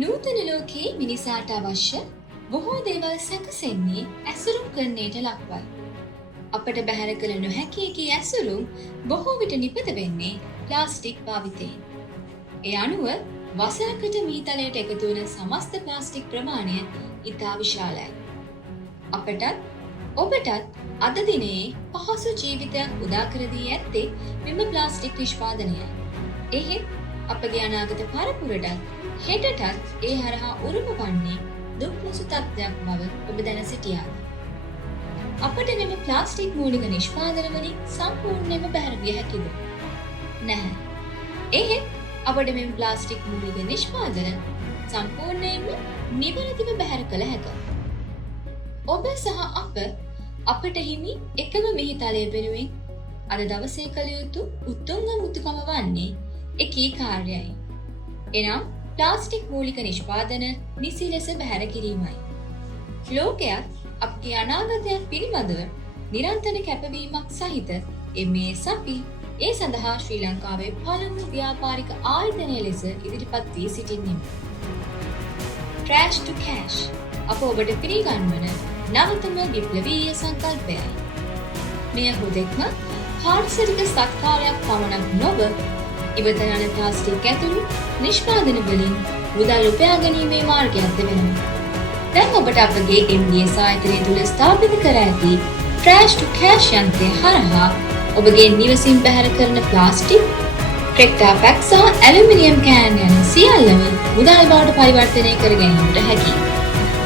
නූතන ලෝකයේ මිනිසාට අවශ්‍ය බොහෝ දේවල් සැකසෙන්නේ ඇසුරුම් කරන්නට ලක්වයි. අපට බැහැර කළ නොහැකි කී ඇසුරුම් බොහෝ විට නිපද වෙන්නේ ප්ලාස්ටික් භාවිතයෙන්. ඒ අනුව වසරකට මීතලයට එකතු වන සමස්ත ප්ලාස්ටික් ප්‍රමාණය ඉතා විශාලයි. අපටත් ඔබටත් අද දිනේ පහසු ජීවිතයක් උදා කර දී ඇත්තේ මෙම ප්ලාස්ටික් නිෂ්පාදනයයි. එහෙත් අපගේ අනාගත පරපුරටත් හෙටටත් ඒ හරහා උරුම වන්නේ දුක්මුසු තත්ත්වයක් බව ඔබ දැන සිටියාද? අපට මෙම ප්ලාස්ටික් මූලික නිෂ්පාදන වලින් සම්පූර්ණයෙන්ම බැහැර විය හැකිද? නැහැ. එහෙත් අපට මෙම ප්ලාස්ටික් මූලික නිෂ්පාදන සම්පූර්ණයෙන්ම නිවැරදිව බැහැර කළ හැකිය. ඔබ සහ අපට හිමි එකම මිහිතලය වෙනුවෙන් අද දවසේ කළ යුතු උතුම්ම මුතුකම වන්නේ එකී කාර්යයි. එනම් ප්ලාස්ටික් මූලික නිෂ්පාදන නිසි ලෙස බැහැර කිරීමයි. ලෝකයක් අපගේ අනාගතයක් පිළිබඳව නිරන්තර කැපවීමක් සහිත එමේ සපි ඒ සඳහා ශ්‍රී ලංකාවේ පළමු ව්‍යාපාරික ආයතනය ලෙස ඉදිරිපත් වී සිටින්නෙමු. Trash to Cash අප ඔබට පිළිගන්වන නවතම විප්ලවීය සංකල්පයයි. මෙය හුදෙක්ම පාරිසරික සත්කාරයක් පමණක් නොව ඉවත යන ප්ලාස්ටික් ඇතුළු නිෂ්පාදන වලින් මුදල් උපයා ගැනීමේ මාර්ගයක්ද වෙනවා. දැන් ඔබට අපගේ MDS ආයතනය තුළ ස්ථාපිත කර ඇති Trash to Cash යන්ත්‍රය හරහා ඔබගේ නිවසින් බැහැර කරන ප්ලාස්ටික්, ට්‍රෙක්ටර් පැක් සහ ඇලුමිනියම් කෑන් යන සියල්ලම මුදල් බවට පරිවර්තනය කර ගැනීමට හැකියි.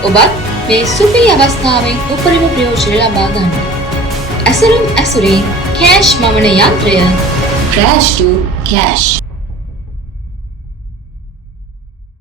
ඔබත් මේ සුපිරි අවස්ථාවෙන් උපරිම ප්‍රයෝජන ලබා ගන්න. ඇසුරින් කෑෂ් මවන යන්ත්‍රය Trash to Cash.